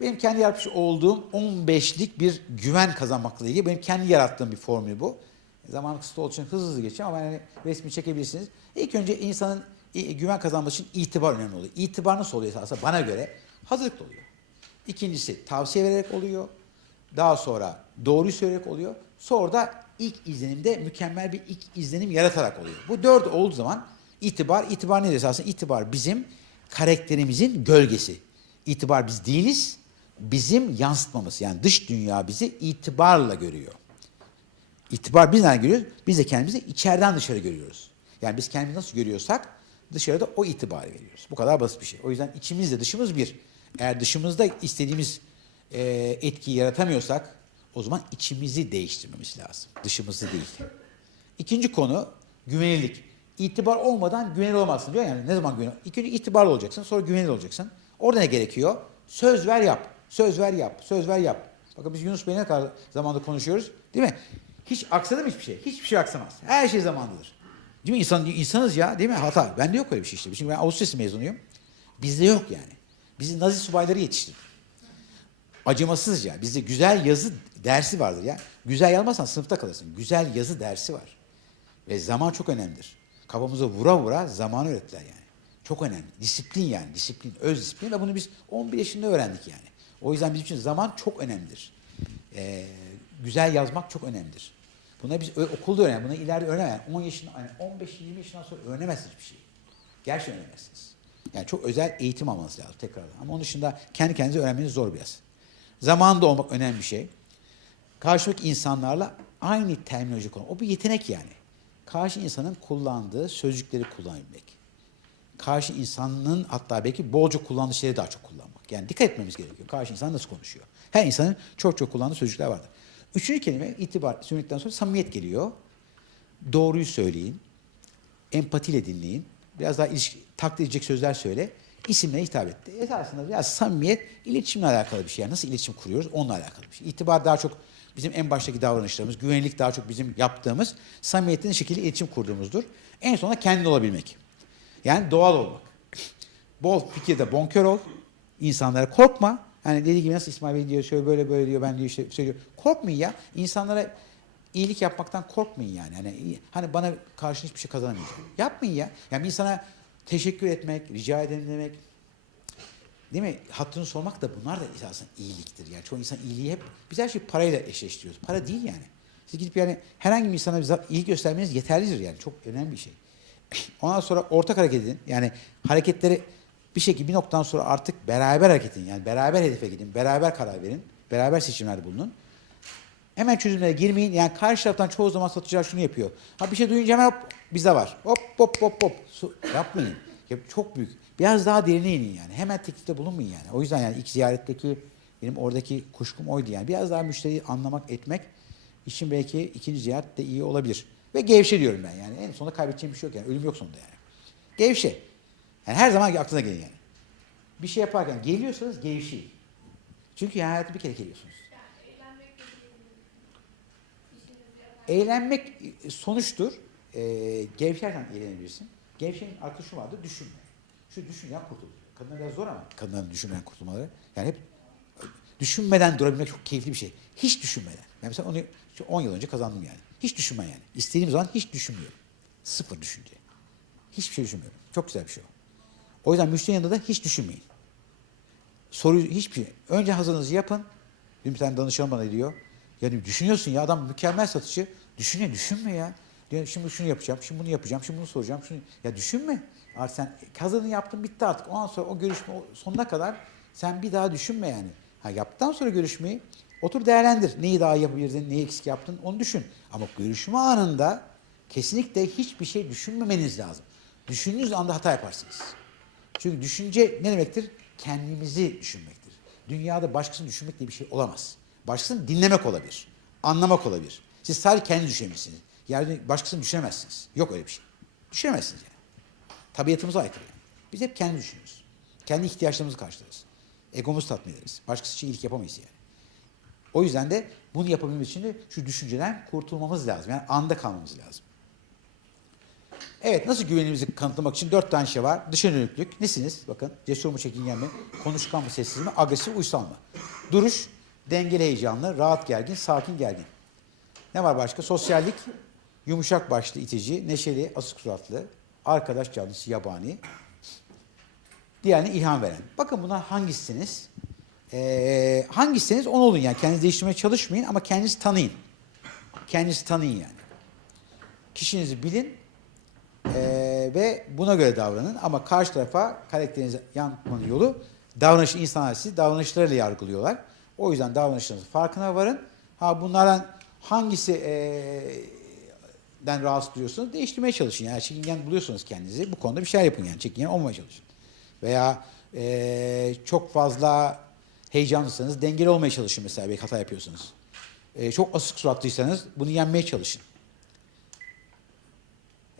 benim kendi yapmış olduğum 15'lik bir güven kazanmakla ilgili benim kendi yarattığım bir formül bu. Zaman kısıtlı olduğu için hızlı hızlı geçeceğim ama yani resmi çekebilirsiniz. İlk önce insanın güven kazanması için itibar önemli oluyor. İtibar nasıl oluyor aslında bana göre? Hazırlıklı oluyor. İkincisi tavsiye vererek oluyor. Daha sonra doğruyu söyleyerek oluyor. Sonra da ilk izlenimde mükemmel bir ilk izlenim yaratarak oluyor. Bu dört olduğu zaman itibar, itibar nedir esasında? İtibar bizim karakterimizin gölgesi. İtibar biz değiliz, bizim yansıtmamız. Yani dış dünya bizi itibarla görüyor. İtibar biz nereden görüyoruz? Biz de kendimizi içeriden dışarı görüyoruz. Yani biz kendimizi nasıl görüyorsak dışarıda o itibarı veriyoruz. Bu kadar basit bir şey. O yüzden içimizle dışımız bir. Eğer dışımızda istediğimiz e, etkiyi yaratamıyorsak o zaman içimizi değiştirmemiz lazım. Dışımızı değil. İkinci konu güvenilirlik. İtibar olmadan güvenilir olamazsın diyor yani ne zaman güvenilir? İlk önce itibarlı olacaksın sonra güvenilir olacaksın. Orada ne gerekiyor? Söz ver yap. Söz ver yap. Söz ver yap. Bakın biz Yunus Bey'le ne kadar zamanda konuşuyoruz değil mi? Hiç aksadı mı hiçbir şey? Hiçbir şey aksamaz. Her şey zamanlıdır. Değil mi? İnsan, insanız ya değil mi? Hata. Bende yok öyle bir şey işte. Şimdi ben Avustralya mezunuyum. Bizde yok yani. Bizi Nazi subayları yetiştirdi. Acımasızca. Bizde güzel yazı dersi vardır ya. Güzel yazmazsan sınıfta kalırsın. Güzel yazı dersi var. Ve zaman çok önemlidir. Kafamıza vura vura zamanı öğrettiler yani. Çok önemli. Disiplin yani. Disiplin, öz disiplin ve bunu biz 11 yaşında öğrendik yani. O yüzden bizim için zaman çok önemlidir. Ee, güzel yazmak çok önemlidir. Buna biz okulda öğren, bunu ileride öğrenemem. 10 yaşında, yani 15-20 yaşından sonra öğrenemezsiniz bir şey. Gerçekten öğrenemezsiniz. Yani çok özel eğitim almanız lazım tekrardan. Ama onun dışında kendi kendinize öğrenmeniz zor biraz. Zamanında olmak önemli bir şey. Karşıdaki insanlarla aynı terminoloji kullan. O bir yetenek yani. Karşı insanın kullandığı sözcükleri kullanabilmek. Karşı insanın hatta belki bolca kullandığı şeyleri daha çok kullanmak. Yani dikkat etmemiz gerekiyor. Karşı insan nasıl konuşuyor. Her insanın çok çok kullandığı sözcükler vardır. Üçüncü kelime itibar söyledikten sonra samimiyet geliyor. Doğruyu söyleyin. Empatiyle dinleyin. Biraz daha ilişki, takdir edecek sözler söyle. İsimle hitap etti. Esasında biraz samimiyet iletişimle alakalı bir şey. Yani nasıl iletişim kuruyoruz onunla alakalı bir şey. İtibar daha çok bizim en baştaki davranışlarımız, güvenlik daha çok bizim yaptığımız, samimiyetin şekilde iletişim kurduğumuzdur. En sonunda kendin olabilmek. Yani doğal olmak. Bol fikirde bonkör ol. İnsanlara korkma. Hani dediği gibi nasıl İsmail Bey diyor, şöyle böyle böyle diyor, ben diyor işte söylüyor. Korkmayın ya. İnsanlara iyilik yapmaktan korkmayın yani. Hani, iyi- hani bana karşı hiçbir şey kazanamayacağım. Yapmayın ya. Yani bir insana teşekkür etmek, rica ederim demek, Değil mi? Hattını sormak da bunlar da esasında iyiliktir. Yani çoğu insan iyiliği hep biz her şeyi parayla eşleştiriyoruz. Para değil yani. Siz gidip yani herhangi bir insana iyilik göstermeniz yeterlidir yani. Çok önemli bir şey. Ondan sonra ortak hareket edin. Yani hareketleri bir şekilde bir noktadan sonra artık beraber hareket edin. Yani beraber hedefe gidin. Beraber karar verin. Beraber seçimlerde bulunun. Hemen çözümlere girmeyin. Yani karşı taraftan çoğu zaman satıcılar şunu yapıyor. Ha bir şey duyunca hemen hop bizde var. Hop hop hop hop. Su, yapmayın. Ya çok büyük. Biraz daha derine inin yani. Hemen teklifte bulunmayın yani. O yüzden yani ilk ziyaretteki benim oradaki kuşkum oydu yani. Biraz daha müşteriyi anlamak, etmek için belki ikinci ziyaret de iyi olabilir. Ve gevşe diyorum ben yani. En sonunda kaybedeceğim bir şey yok yani. Ölüm yok sonunda yani. Gevşe. Yani her zaman aklına gelin yani. Bir şey yaparken geliyorsanız gevşeyin. Çünkü hayatı bir kere geliyorsunuz. Eğlenmek sonuçtur. E, gevşerken eğlenebilirsin. Gevşenin arkası şu vardır, düşünme. Şu düşünmeyen kurtulur. Kadınlar biraz zor ama kadınların düşünmeyen kurtulmaları. Yani hep düşünmeden durabilmek çok keyifli bir şey. Hiç düşünmeden. Ben mesela onu şu 10 yıl önce kazandım yani. Hiç düşünme yani. İstediğim zaman hiç düşünmüyorum. Sıfır düşünce. Hiçbir şey düşünmüyorum. Çok güzel bir şey o. O yüzden müşterinin yanında da hiç düşünmeyin. Soruyu hiçbir şey. Önce hazırlığınızı yapın. Bir tane danışan bana diyor. Yani düşünüyorsun ya adam mükemmel satıcı. Düşünüyor, düşünme ya. Diyor şimdi şunu yapacağım, şimdi bunu yapacağım, şimdi bunu soracağım. Şunu... Ya düşünme. Artık sen hazırlığını yaptın bitti artık. Ondan sonra o görüşme sonuna kadar sen bir daha düşünme yani. Ha yaptıktan sonra görüşmeyi otur değerlendir. Neyi daha yapabilirdin, neyi eksik yaptın onu düşün. Ama görüşme anında kesinlikle hiçbir şey düşünmemeniz lazım. Düşündüğünüz anda hata yaparsınız. Çünkü düşünce ne demektir? Kendimizi düşünmektir. Dünyada başkasını düşünmek diye bir şey olamaz. Başkasını dinlemek olabilir. Anlamak olabilir. Siz sadece kendi düşünebilirsiniz. Yani başkasını düşünemezsiniz. Yok öyle bir şey. Düşünemezsiniz yani. Tabiatımıza aykırı yani. Biz hep kendi düşünürüz. Kendi ihtiyaçlarımızı karşılarız. Egomuzu tatmin ederiz. Başkası için iyilik yapamayız yani. O yüzden de bunu yapabilmek için de şu düşünceden kurtulmamız lazım. Yani anda kalmamız lazım. Evet nasıl güvenimizi kanıtlamak için dört tane şey var. Dışa dönüklük. Nesiniz? Bakın cesur mu çekingen mi? Konuşkan mı sessiz mi? Agresif uysal mı? Duruş dengeli heyecanlı, rahat gergin, sakin gergin. Ne var başka? Sosyallik yumuşak başlı itici, neşeli, asık suratlı, arkadaş canlısı, yabani. Diğerine ilham veren. Bakın buna hangisiniz? Ee, hangisiniz onu olun yani. Kendinizi değiştirmeye çalışmayın ama kendinizi tanıyın. Kendinizi tanıyın yani. Kişinizi bilin ee, ve buna göre davranın. Ama karşı tarafa karakterinizi yansıtmanın yolu davranış insanlar sizi davranışlarıyla yargılıyorlar. O yüzden davranışlarınızın farkına varın. Ha bunlardan hangisi ee, den rahatsız duyuyorsunuz değiştirmeye çalışın. Yani çekingen buluyorsunuz kendinizi. Bu konuda bir şeyler yapın yani. Çekingen olmamaya çalışın. Veya ee, çok fazla heyecanlıysanız dengeli olmaya çalışın mesela belki hata yapıyorsunuz. Ee, çok asık suratlıysanız bunu yenmeye çalışın.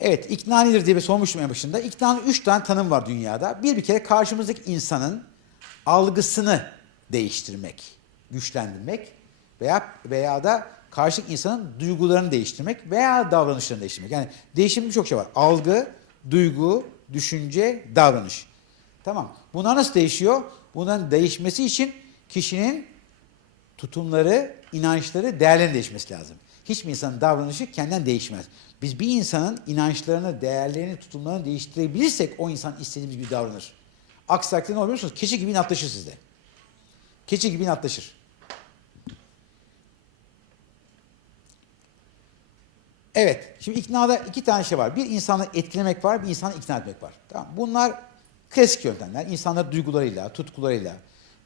Evet, ikna nedir diye bir sormuştum en başında. İknanın üç tane tanım var dünyada. Bir bir kere karşımızdaki insanın algısını değiştirmek, güçlendirmek veya veya da karşıdaki insanın duygularını değiştirmek veya davranışlarını değiştirmek. Yani değişim birçok şey var. Algı, duygu, düşünce, davranış. Tamam. Bunlar nasıl değişiyor? Bunların değişmesi için kişinin tutumları, inançları, değerlerin değişmesi lazım. Hiçbir insanın davranışı kendinden değişmez. Biz bir insanın inançlarını, değerlerini, tutumlarını değiştirebilirsek o insan istediğimiz gibi davranır. Aksi takdirde ne oluyor musunuz? Keçi gibi inatlaşır sizde. Keçi gibi inatlaşır. Evet, şimdi iknada iki tane şey var. Bir insanı etkilemek var, bir insanı ikna etmek var. Tamam. Bunlar klasik yöntemler. İnsanları duygularıyla, tutkularıyla,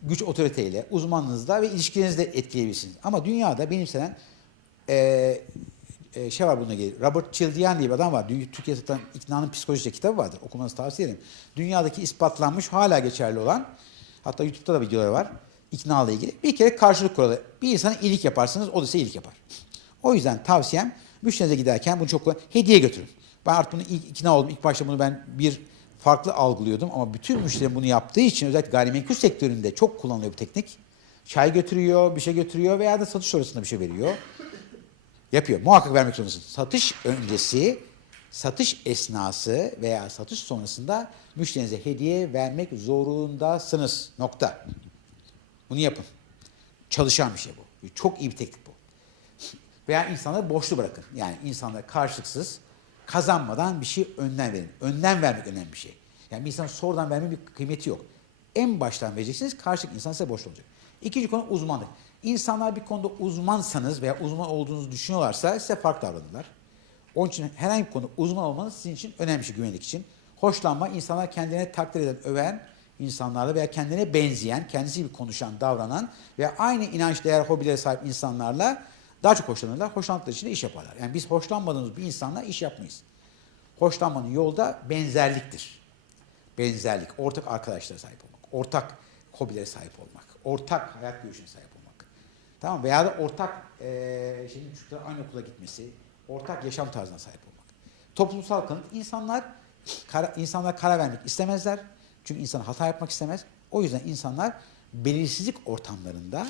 güç otoriteyle, uzmanlığınızla ve ilişkilerinizle etkileyebilirsiniz. Ama dünyada benimsenen e, e, şey var bununla ilgili. Robert Cialdini diye bir adam var. Türkiye'de satan İkna'nın Psikolojisi kitabı vardır. Okumanızı tavsiye ederim. Dünyadaki ispatlanmış, hala geçerli olan, hatta YouTube'da da videoları var. İkna ile ilgili. Bir kere karşılık kuralı. Bir insana iyilik yaparsınız, o da size iyilik yapar. O yüzden tavsiyem müşterinize giderken bunu çok hediye götürün. Ben artık bunu ilk ikna oldum. İlk başta bunu ben bir farklı algılıyordum ama bütün müşterilerim bunu yaptığı için özellikle gayrimenkul sektöründe çok kullanılıyor bu teknik. Çay götürüyor, bir şey götürüyor veya da satış sonrasında bir şey veriyor. Yapıyor. Muhakkak vermek zorundasın. Satış öncesi, satış esnası veya satış sonrasında müşterinize hediye vermek zorundasınız. Nokta. Bunu yapın. Çalışan bir şey bu. Çok iyi bir teknik bu. Veya insanları boşlu bırakın. Yani insanlara karşılıksız kazanmadan bir şey önden verin. Önden vermek önemli bir şey. Yani bir insana sonradan vermenin bir kıymeti yok. En baştan vereceksiniz, karşılık insan size boşlu olacak. İkinci konu uzmanlık. İnsanlar bir konuda uzmansanız veya uzman olduğunuzu düşünüyorlarsa size farklı davranırlar. Onun için herhangi bir konuda uzman olmanız sizin için önemli şey güvenlik için. Hoşlanma, insanlar kendine takdir eden, öven insanlarla veya kendine benzeyen, kendisi gibi konuşan, davranan veya aynı inanç, değer, hobilere sahip insanlarla daha çok hoşlanırlar. Hoşlandıkları için de iş yaparlar. Yani biz hoşlanmadığımız bir insanla iş yapmayız. Hoşlanmanın yolu da benzerliktir. Benzerlik, ortak arkadaşlara sahip olmak, ortak hobilere sahip olmak, ortak hayat görüşüne sahip olmak. Tamam veya da ortak eee şimdi çocuklar aynı okula gitmesi, ortak yaşam tarzına sahip olmak. Toplumsal kanıt insanlar kara, insanlar karar vermek istemezler. Çünkü insan hata yapmak istemez. O yüzden insanlar belirsizlik ortamlarında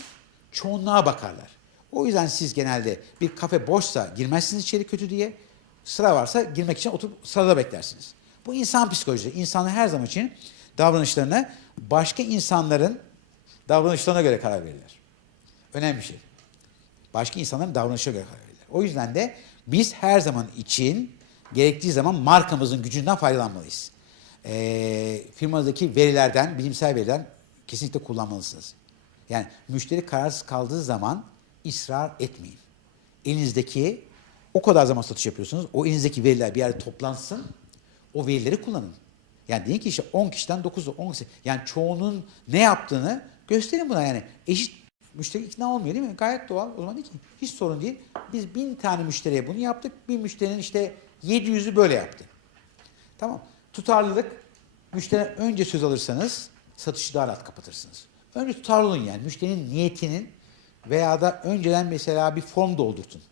çoğunluğa bakarlar. O yüzden siz genelde bir kafe boşsa girmezsiniz içeri kötü diye. Sıra varsa girmek için oturup sırada beklersiniz. Bu insan psikolojisi. İnsanlar her zaman için davranışlarına başka insanların davranışlarına göre karar verirler. Önemli bir şey. Başka insanların davranışına göre karar verirler. O yüzden de biz her zaman için gerektiği zaman markamızın gücünden faydalanmalıyız. Ee, firmanızdaki verilerden, bilimsel verilerden kesinlikle kullanmalısınız. Yani müşteri kararsız kaldığı zaman ısrar etmeyin. Elinizdeki o kadar zaman satış yapıyorsunuz. O elinizdeki veriler bir yerde toplansın. O verileri kullanın. Yani deyin ki işte 10 kişiden 9'u 10 kişi. Yani çoğunun ne yaptığını gösterin buna yani. Eşit müşteri ikna olmuyor değil mi? Gayet doğal. O zaman değil ki hiç sorun değil. Biz bin tane müşteriye bunu yaptık. Bir müşterinin işte 700'ü böyle yaptı. Tamam. Tutarlılık. Müşteriden önce söz alırsanız satışı daha rahat kapatırsınız. Önce tutarlı olun yani. Müşterinin niyetinin veya da önceden mesela bir form doldurtun.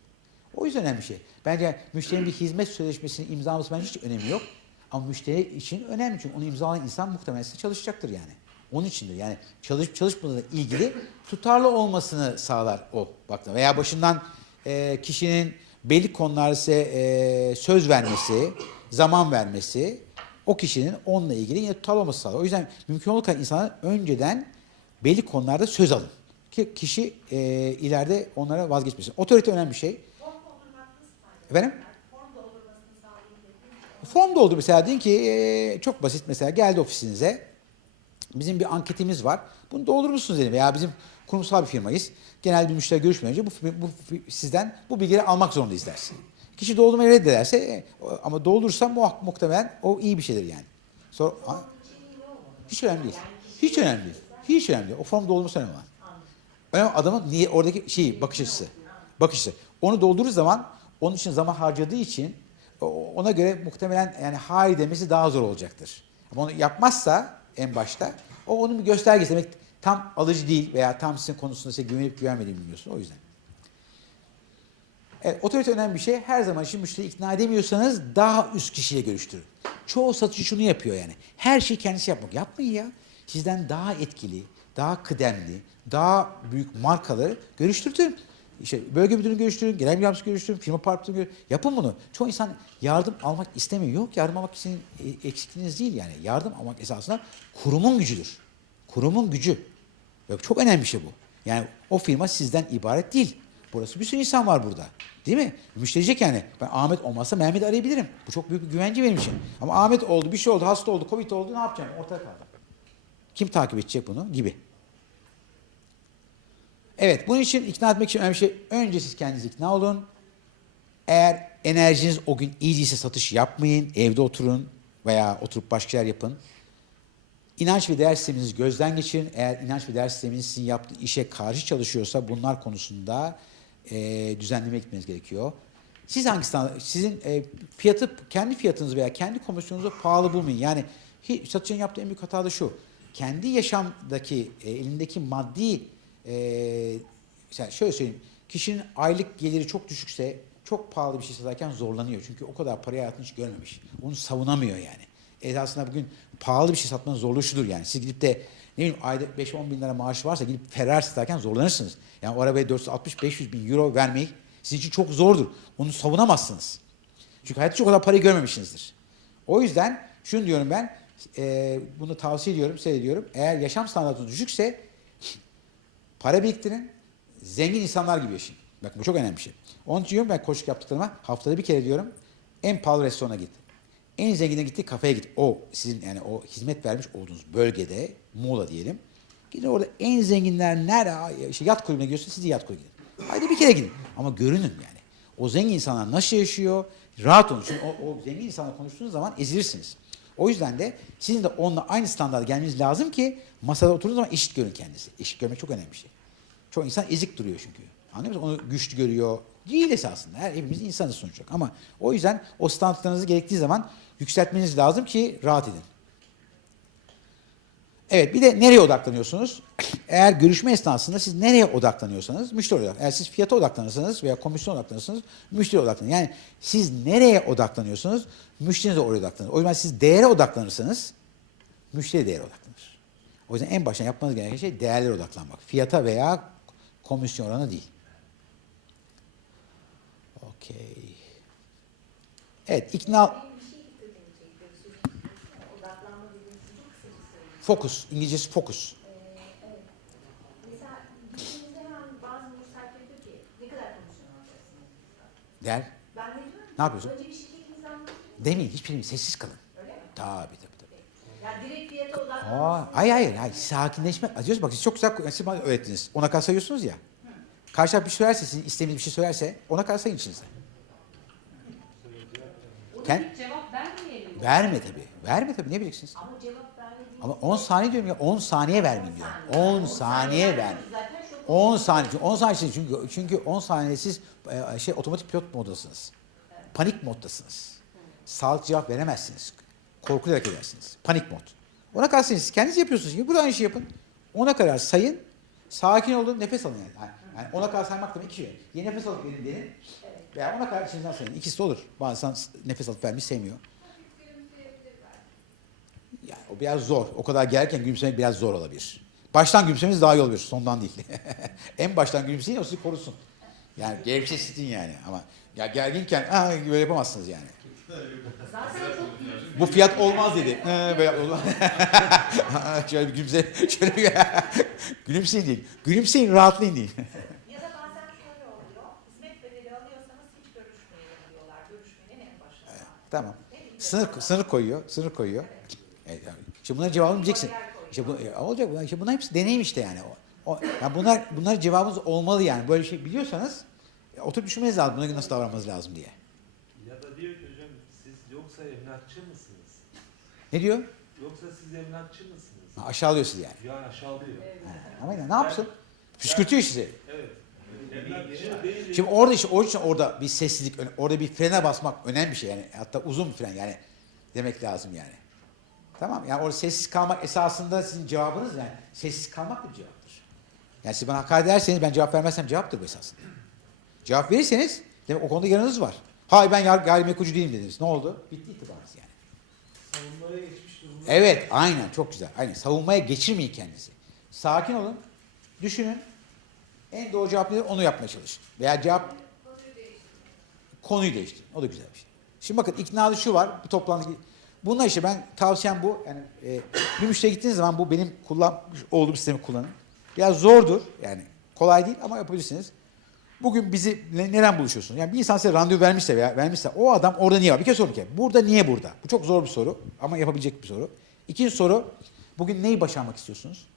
O yüzden önemli şey. Bence müşterinin bir hizmet sözleşmesini imzalaması bence hiç önemi yok. Ama müşteri için önemli çünkü onu imzalayan insan muhtemelen çalışacaktır yani. Onun içindir. Yani çalışıp çalışmadığıyla ilgili tutarlı olmasını sağlar o baktığında. Veya başından e, kişinin belli konularda size e, söz vermesi, zaman vermesi o kişinin onunla ilgili yine tutarlı olması sağlar. O yüzden mümkün olduğu kadar insanlar önceden belli konularda söz alın. Ki kişi e, ileride onlara vazgeçmesin. Otorite önemli bir şey. Efendim? Form doldu mesela deyin ki e, çok basit mesela geldi ofisinize. Bizim bir anketimiz var. Bunu doldurur musunuz dedim. Veya bizim kurumsal bir firmayız. Genel bir müşteri görüşmeden önce bu, bu, sizden bu bilgileri almak zorundayız dersin. Kişi doldurmayı reddederse e, ama doldurursa muhak, muhtemelen o iyi bir şeydir yani. Sonra, ha, hiç önemli değil. Hiç önemli değil. Hiç önemli değil. O form doldurması önemli olan. Önemli adamın niye oradaki şeyi bakış açısı. Bakış açısı. Onu doldurur zaman onun için zaman harcadığı için ona göre muhtemelen yani hayır demesi daha zor olacaktır. Ama onu yapmazsa en başta o onun bir göstergesi demek tam alıcı değil veya tam sizin konusunda size güvenip güvenmediğini bilmiyorsun o yüzden. Evet, otorite önemli bir şey. Her zaman için müşteri ikna edemiyorsanız daha üst kişiyle görüştürün. Çoğu satıcı şunu yapıyor yani. Her şeyi kendisi yapmak. Yapmayın ya. Sizden daha etkili, daha kıdemli, daha büyük markaları görüştürtün. İşte bölge müdürünü görüştürün, genel müdür görüştürün, firma partneri görüştürün. Yapın bunu. Çoğu insan yardım almak istemiyor. Yok yardım almak sizin e, eksikliğiniz değil yani. Yardım almak esasında kurumun gücüdür. Kurumun gücü. Yok, çok önemli bir şey bu. Yani o firma sizden ibaret değil. Burası bir sürü insan var burada. Değil mi? Müşteri diyecek yani. Ben Ahmet olmazsa Mehmet'i arayabilirim. Bu çok büyük bir güvence benim için. Ama Ahmet oldu, bir şey oldu, hasta oldu, Covid oldu ne yapacağım? Ortada kaldı. Kim takip edecek bunu? Gibi. Evet, bunun için ikna etmek için önemli şey. Önce siz kendiniz ikna olun. Eğer enerjiniz o gün iyiyse satış yapmayın. Evde oturun veya oturup başka şeyler yapın. İnanç ve değer sisteminizi gözden geçirin. Eğer inanç ve değer sisteminiz sizin yaptığı işe karşı çalışıyorsa bunlar konusunda e, düzenleme gitmeniz gerekiyor. Siz hangi sizin e, fiyatı, kendi fiyatınızı veya kendi komisyonunuzu pahalı bulmayın. Yani satıcının yaptığı en büyük hata da şu. Kendi yaşamdaki, e, elindeki maddi, e, şöyle söyleyeyim. Kişinin aylık geliri çok düşükse çok pahalı bir şey satarken zorlanıyor. Çünkü o kadar parayı hayatında hiç görmemiş. Onu savunamıyor yani. Esasında bugün pahalı bir şey satmanın zorluğu şudur yani. Siz gidip de ne bileyim ayda 5-10 bin lira maaşı varsa gidip Ferrari satarken zorlanırsınız. Yani o arabaya 460-500 bin euro vermek sizin için çok zordur. Onu savunamazsınız. Çünkü hayatta çok kadar parayı görmemişsinizdir. O yüzden şunu diyorum ben, e, bunu tavsiye ediyorum, seyrediyorum. Eğer yaşam standartınız düşükse para biriktirin, zengin insanlar gibi yaşayın. Bakın bu çok önemli bir şey. Onun için diyorum ben koşuk yaptıklarıma haftada bir kere diyorum en pahalı restorana git. En zengine gitti kafeye git. O sizin yani o hizmet vermiş olduğunuz bölgede Muğla diyelim. Gidin orada en zenginler nerede? İşte yat kulübüne gidiyorsa siz yat kulübüne gidin. Haydi bir kere gidin. Ama görünün yani. O zengin insanlar nasıl yaşıyor? Rahat olun. Çünkü o, o zengin insanla konuştuğunuz zaman ezilirsiniz. O yüzden de sizin de onunla aynı standarda gelmeniz lazım ki masada oturduğunuz zaman eşit görün kendinizi. Eşit görmek çok önemli bir şey. Çoğu insan ezik duruyor çünkü. Anlıyor musun? Onu güçlü görüyor. Değil esasında. Her, hepimiz insanız sonuç olarak. Ama o yüzden o standartlarınızı gerektiği zaman yükseltmeniz lazım ki rahat edin. Evet bir de nereye odaklanıyorsunuz? Eğer görüşme esnasında siz nereye odaklanıyorsanız müşteri odak. Eğer siz fiyata odaklanırsanız veya komisyon odaklanırsanız müşteri odaklanır. Yani siz nereye odaklanıyorsunuz? Müşteriniz de oraya odaklanır. O yüzden siz değere odaklanırsanız müşteri değere odaklanır. O yüzden en baştan yapmanız gereken şey değerlere odaklanmak. Fiyata veya komisyon oranı değil. Okey. Evet ikna... Şey söyleyeyim. Fokus. İngilizcesi fokus. Ee? Der. Ben ne diyorum? Ne yapıyorsun? Önce bir anlatın. Demeyin. Hiçbirimiz sessiz kalın. Öyle mi? Tabii tabii tabii. Yani direkt Aa, hayır hayır hayır sakinleşme. Diyoruz bak siz çok güzel siz bana öğrettiniz. Ona kadar sayıyorsunuz ya. Karşı taraf bir şey söylerse sizin istediğiniz bir şey söylerse ona kadar sayın içinizde. Kend- Cevap vermeyelim. verme tabii. Verme tabii ne bileceksiniz. Ama cevap vermediğiniz Ama 10 saniye diyorum ya 10 saniye vermeyin diyorum. 10 saniye ver. Zaten şok 10 saniye. Çünkü 10 saniye çünkü çünkü 10 saniye siz e, şey otomatik pilot moddasınız. Panik moddasınız. Sağlıklı cevap veremezsiniz. Korkularak edersiniz. Panik mod. Ona kadar sayın. Siz kendiniz yapıyorsunuz. Gibi. Burada aynı şeyi yapın. Ona kadar sayın. Sakin olun. Nefes alın yani. Yani, ona kadar saymak demek iki şey. Ya nefes alıp verin denin. Veya ona kadar içinizden sayın. İkisi de olur. İnsan nefes alıp vermeyi sevmiyor. Yani o biraz zor. O kadar gerken gülümsemek biraz zor olabilir. Baştan gülümsemeniz daha iyi olabilir. Sondan değil. en baştan gülümseyin o sizi korusun. Yani gevşetin yani. Ama ya gerginken Aa, böyle yapamazsınız yani. Zaten çok büyük. Bu fiyat olmaz dedi. Ee, böyle olmaz. şöyle bir gülümse, şöyle bir gülümseyin değil. Gülümseyin, rahatlayın değil. Ya da bazen şöyle oluyor. Hizmet bedeli alıyorsanız hiç görüşmeyelim diyorlar. Görüşmenin en başında. tamam. Sınır, sınır koyuyor, sınır koyuyor. Evet, işte bunların cevabını bileceksin. İşte bu, e, olacak bunlar, işte bunlar hepsi deneyim işte yani. O, o, yani bunlar, bunlar cevabınız olmalı yani. Böyle şey biliyorsanız e, oturup düşünmeniz lazım. Buna nasıl davranmanız lazım diye. Ya da diyor ki hocam siz yoksa emlakçı mısınız? Ne diyor? Yoksa siz emlakçı mısınız? Ha, aşağılıyor sizi yani. Ya aşağılıyor. Ha, Ama yine ne yapsın? Püskürtüyor sizi. Evet. Şimdi orada işte o için orada bir sessizlik, orada bir frene basmak önemli bir şey yani. Hatta uzun bir fren yani demek lazım yani. Tamam yani orada sessiz kalmak esasında sizin cevabınız yani sessiz kalmak bir cevaptır. Yani siz bana hakaret ederseniz ben cevap vermezsem cevaptır bu esasında. Cevap verirseniz demek o konuda yanınız var. Hayır ben yar- gayrimenkulcü değilim dediniz. Ne oldu? Bitti itibarınız yani. Savunmaya geçmiş durumda. Evet aynen çok güzel. Aynen savunmaya geçirmeyin kendinizi. Sakin olun. Düşünün. En doğru cevap nedir onu yapmaya çalışın. Veya cevap konuyu değiştirin. O da güzel bir şey. Şimdi bakın iknalı şu var. Bu toplantı Bunlar işte ben tavsiyem bu. Yani e, müşteriye gittiğiniz zaman bu benim kullanmış olduğum sistemi kullanın. Biraz zordur. Yani kolay değil ama yapabilirsiniz. Bugün bizi ne- neden buluşuyorsunuz? Yani bir insan size randevu vermişse veya vermişse o adam orada niye var? Bir kere soru bir kere. Burada niye burada? Bu çok zor bir soru ama yapabilecek bir soru. İkinci soru. Bugün neyi başarmak istiyorsunuz?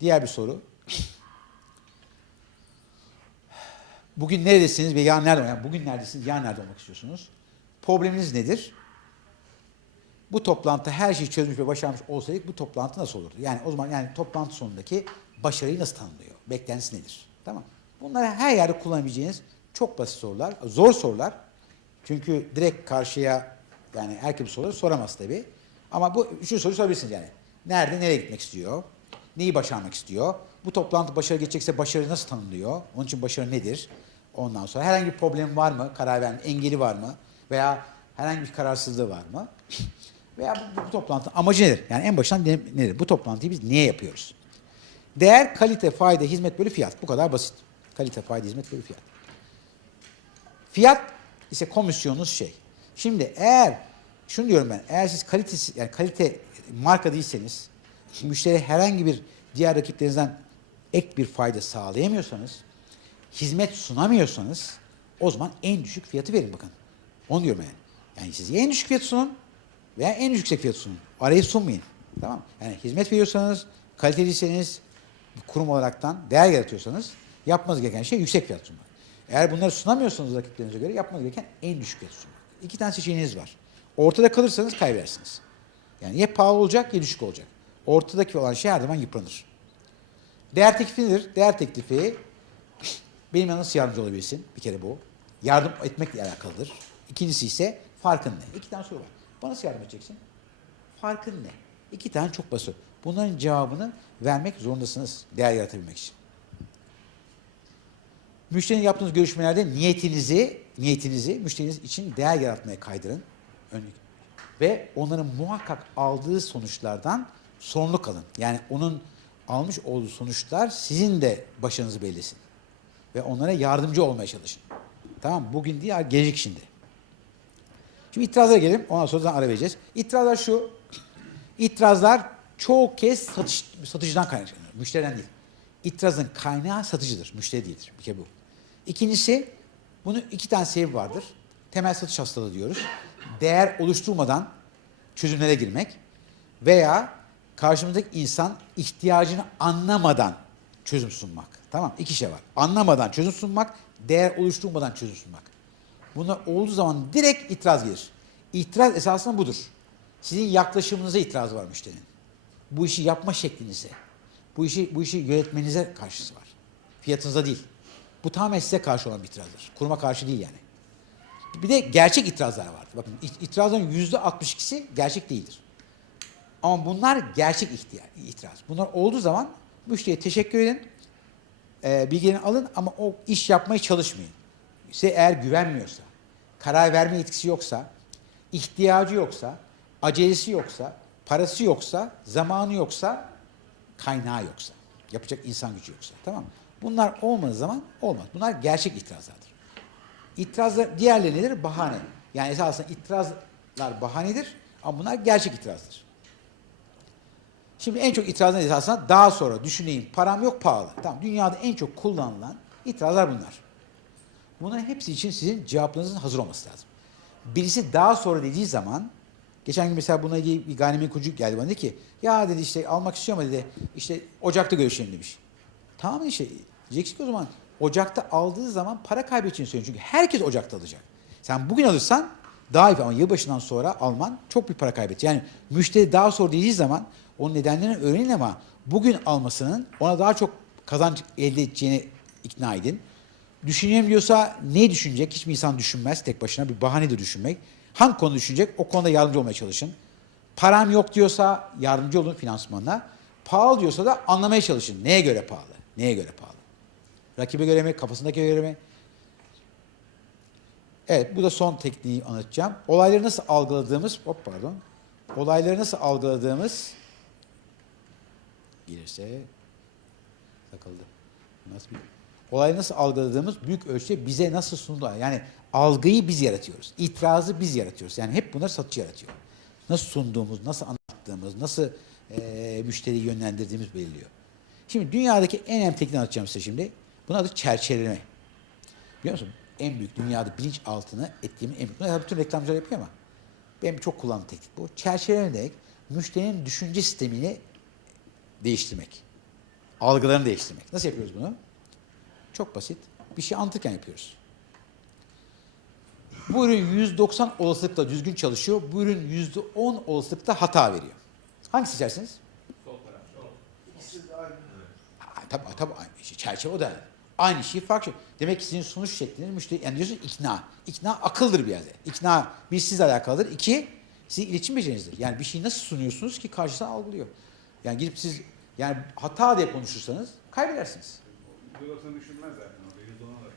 Diğer bir soru. Bugün neredesiniz ve yarın nerede yani bugün neredesiniz, yarın nerede olmak istiyorsunuz? Probleminiz nedir? Bu toplantı her şeyi çözmüş ve başarmış olsaydık bu toplantı nasıl olurdu? Yani o zaman yani toplantı sonundaki başarıyı nasıl tanımlıyor? Beklentisi nedir? Tamam. Bunları her yerde kullanabileceğiniz çok basit sorular, zor sorular. Çünkü direkt karşıya yani herkes soruları soramaz tabii. Ama bu üçüncü soruyu sorabilirsiniz yani. Nerede, nereye gitmek istiyor? Neyi başarmak istiyor? Bu toplantı başarı geçecekse başarı nasıl tanımlıyor? Onun için başarı nedir? Ondan sonra herhangi bir problem var mı? Karar verme, engeli var mı? Veya herhangi bir kararsızlığı var mı? Veya bu, bu, bu toplantının amacı nedir? Yani en baştan ne- nedir? Bu toplantıyı biz niye yapıyoruz? Değer, kalite, fayda, hizmet bölü fiyat. Bu kadar basit. Kalite, fayda, hizmet bölü fiyat. Fiyat ise komisyonunuz şey. Şimdi eğer şunu diyorum ben, eğer siz kalitesi yani kalite marka değilseniz, müşteriye herhangi bir diğer rakiplerinizden ek bir fayda sağlayamıyorsanız, hizmet sunamıyorsanız o zaman en düşük fiyatı verin bakın. Onu diyorum yani. Yani siz en düşük fiyatı sunun veya en yüksek fiyatı sunun. Arayı sunmayın. Tamam Yani hizmet veriyorsanız, kaliteliyseniz, kurum olaraktan değer yaratıyorsanız yapmanız gereken şey yüksek fiyat sunmak. Eğer bunları sunamıyorsanız rakiplerinize göre yapmanız gereken en düşük fiyat sunmak. İki tane seçeneğiniz var. Ortada kalırsanız kaybedersiniz. Yani ya pahalı olacak ya düşük olacak. Ortadaki olan şey her zaman yıpranır. Değer teklifi nedir? Değer teklifi benim nasıl yardımcı olabilirsin? Bir kere bu. Yardım etmekle alakalıdır. İkincisi ise farkın ne? İki tane soru var. Bana nasıl yardım edeceksin? Farkın ne? İki tane çok basit. Bunların cevabını vermek zorundasınız değer yaratabilmek için. Müşterinin yaptığınız görüşmelerde niyetinizi, niyetinizi müşteriniz için değer yaratmaya kaydırın. Ve onların muhakkak aldığı sonuçlardan sorumlu kalın. Yani onun almış olduğu sonuçlar sizin de başarınızı belirlesin. Ve onlara yardımcı olmaya çalışın. Tamam Bugün değil, gelecek şimdi. Şimdi itirazlara gelelim. Ondan sonra zaten ara vereceğiz. İtirazlar şu. İtirazlar çoğu kez satış, satıcıdan kaynaklanıyor. Müşteriden değil. İtirazın kaynağı satıcıdır. Müşteri değildir. Bir kere bu. İkincisi, bunun iki tane sebebi vardır. Temel satış hastalığı diyoruz. Değer oluşturmadan çözümlere girmek veya karşımızdaki insan ihtiyacını anlamadan çözüm sunmak. Tamam İki şey var. Anlamadan çözüm sunmak, değer oluşturmadan çözüm sunmak. Bunlar olduğu zaman direkt itiraz gelir. İtiraz esasında budur. Sizin yaklaşımınıza itiraz var müşterinin. Bu işi yapma şeklinize. Bu işi bu işi yönetmenize karşısı var. Fiyatınıza değil. Bu tamamen size karşı olan bir itirazdır. Kuruma karşı değil yani. Bir de gerçek itirazlar vardır. Bakın it- itirazların yüzde 62'si gerçek değildir. Ama bunlar gerçek ihtiyar, itiraz. Bunlar olduğu zaman müşteriye teşekkür edin. E, bilgilerini alın ama o iş yapmaya çalışmayın. Size eğer güvenmiyorsa, karar verme yetkisi yoksa, ihtiyacı yoksa, acelesi yoksa, parası yoksa, zamanı yoksa, kaynağı yoksa, yapacak insan gücü yoksa. Tamam mı? Bunlar olmadığı zaman olmaz. Bunlar gerçek itirazlardır. İtirazlar diğerleri nedir? Bahane. Yani esasında itirazlar bahanedir ama bunlar gerçek itirazdır. Şimdi en çok itirazlar esasında daha sonra düşüneyim param yok pahalı. Tamam dünyada en çok kullanılan itirazlar bunlar. Bunların hepsi için sizin cevaplarınızın hazır olması lazım. Birisi daha sonra dediği zaman geçen gün mesela buna ilgili bir gayrimenkulcu geldi bana dedi ki ya dedi işte almak istiyorum ama dedi işte Ocak'ta görüşelim demiş. Tamam işte diyeceksin ki o zaman Ocak'ta aldığı zaman para kaybedeceğini söylüyor. Çünkü herkes Ocak'ta alacak. Sen bugün alırsan daha iyi ama yılbaşından sonra alman çok bir para kaybedecek. Yani müşteri daha sonra dediği zaman onun nedenlerini öğrenin ama bugün almasının ona daha çok kazanç elde edeceğini ikna edin. Düşünüyorum diyorsa ne düşünecek? Hiçbir insan düşünmez tek başına. Bir bahanedir düşünmek. Hangi konu düşünecek? O konuda yardımcı olmaya çalışın. Param yok diyorsa yardımcı olun finansmanına. Pahalı diyorsa da anlamaya çalışın. Neye göre pahalı? Neye göre pahalı? Rakibe göre mi? Kafasındaki göre mi? Evet bu da son tekniği anlatacağım. Olayları nasıl algıladığımız, hop pardon. Olayları nasıl algıladığımız gelirse takıldı. Nasıl bir Olayı nasıl algıladığımız büyük ölçüde bize nasıl sundular. Yani algıyı biz yaratıyoruz. İtirazı biz yaratıyoruz. Yani hep bunlar satıcı yaratıyor. Nasıl sunduğumuz, nasıl anlattığımız, nasıl eee müşteriyi yönlendirdiğimiz belirliyor. Şimdi dünyadaki en önemli tekniği anlatacağım size şimdi. Bunun adı çerçeveleme. Biliyor musun? En büyük dünyada bilinç altına ettiğimin en büyük. Bunu bütün reklamcılar yapıyor ama benim çok kullandığım teknik bu. Çerçeveleme demek müşterinin düşünce sistemini değiştirmek. Algılarını değiştirmek. Nasıl yapıyoruz bunu? Çok basit. Bir şey anlatırken yapıyoruz. Bu ürün 190 olasılıkla düzgün çalışıyor. Bu ürün %10 olasılıkla hata veriyor. Hangisi seçersiniz? Ha, tabii, tabii aynı şey. Çerçeve o da. Aynı şey farklı. Demek ki sizin sunuş şekliniz müşteri, yani diyorsun ikna. İkna akıldır bir yerde. İkna bir sizle alakalıdır. İki, sizin iletişim becerinizdir. Yani bir şeyi nasıl sunuyorsunuz ki karşısına algılıyor. Yani gidip siz yani hata diye konuşursanız kaybedersiniz. %90 düşünmez zaten orada. %10'a bakın.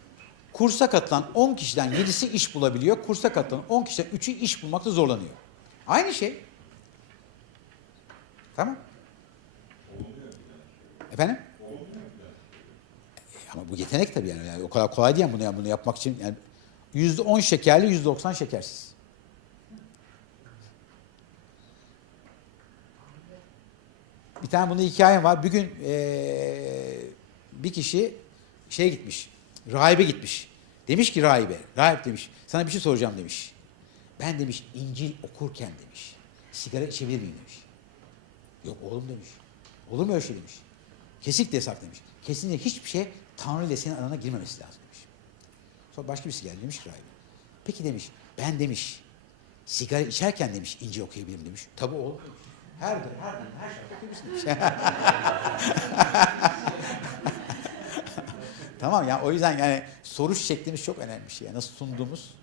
Kursa katılan 10 kişiden 7'si iş bulabiliyor. Kursa katılan 10 kişiden 3'ü iş bulmakta zorlanıyor. Aynı şey. Tamam. Efendim? Ama bu yetenek tabii yani. yani o kadar kolay değil yani bunu, yani bunu yapmak için. Yani %10 şekerli, %90 şekersiz. Bir tane bunda hikayem var. Bir gün eee, bir kişi şeye gitmiş, rahibe gitmiş. Demiş ki rahibe, rahip demiş, sana bir şey soracağım demiş. Ben demiş İncil okurken demiş, sigara içebilir miyim demiş. Yok oğlum demiş. Olur mu öyle şey demiş. Kesinlikle yasak demiş. Kesinlikle hiçbir şey Tanrı ile senin arana girmemesi lazım demiş. Sonra başka birisi geldi demiş ki rahibe. Peki demiş, ben demiş sigara içerken demiş İncil okuyabilirim demiş. Tabii oğlum. Her gün, her gün, her şey okuyabilirsin demiş. Tamam ya o yüzden yani soruş şeklimiz çok önemli bir şey. Yani nasıl sunduğumuz.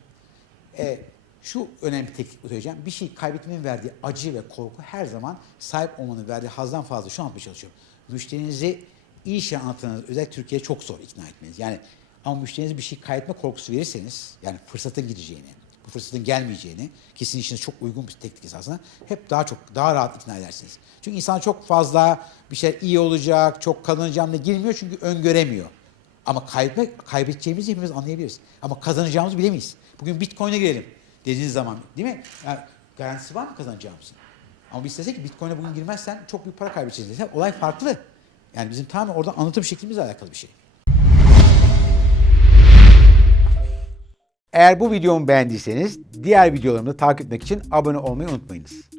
E, şu önemli bir teknik söyleyeceğim. Bir şey kaybetmenin verdiği acı ve korku her zaman sahip olmanın verdiği hazdan fazla şu anlatmaya çalışıyorum. Müşterinizi iyi şey anlatmanız özellikle Türkiye'de çok zor ikna etmeniz. Yani ama müşterinize bir şey kaybetme korkusu verirseniz yani fırsatın gideceğini, bu fırsatın gelmeyeceğini ki sizin işinize çok uygun bir teknik esasında hep daha çok daha rahat ikna edersiniz. Çünkü insan çok fazla bir şey iyi olacak, çok kazanacağım da girmiyor çünkü öngöremiyor. Ama kaybetme, kaybedeceğimizi hepimiz anlayabiliriz. Ama kazanacağımızı bilemeyiz. Bugün Bitcoin'e girelim dediğiniz zaman değil mi? Yani garantisi var mı kazanacağımızın? Ama biz desek ki Bitcoin'e bugün girmezsen çok büyük para kaybedeceğiz olay farklı. Yani bizim tamamen orada anlatım şeklimizle alakalı bir şey. Eğer bu videomu beğendiyseniz diğer videolarımı takip etmek için abone olmayı unutmayınız.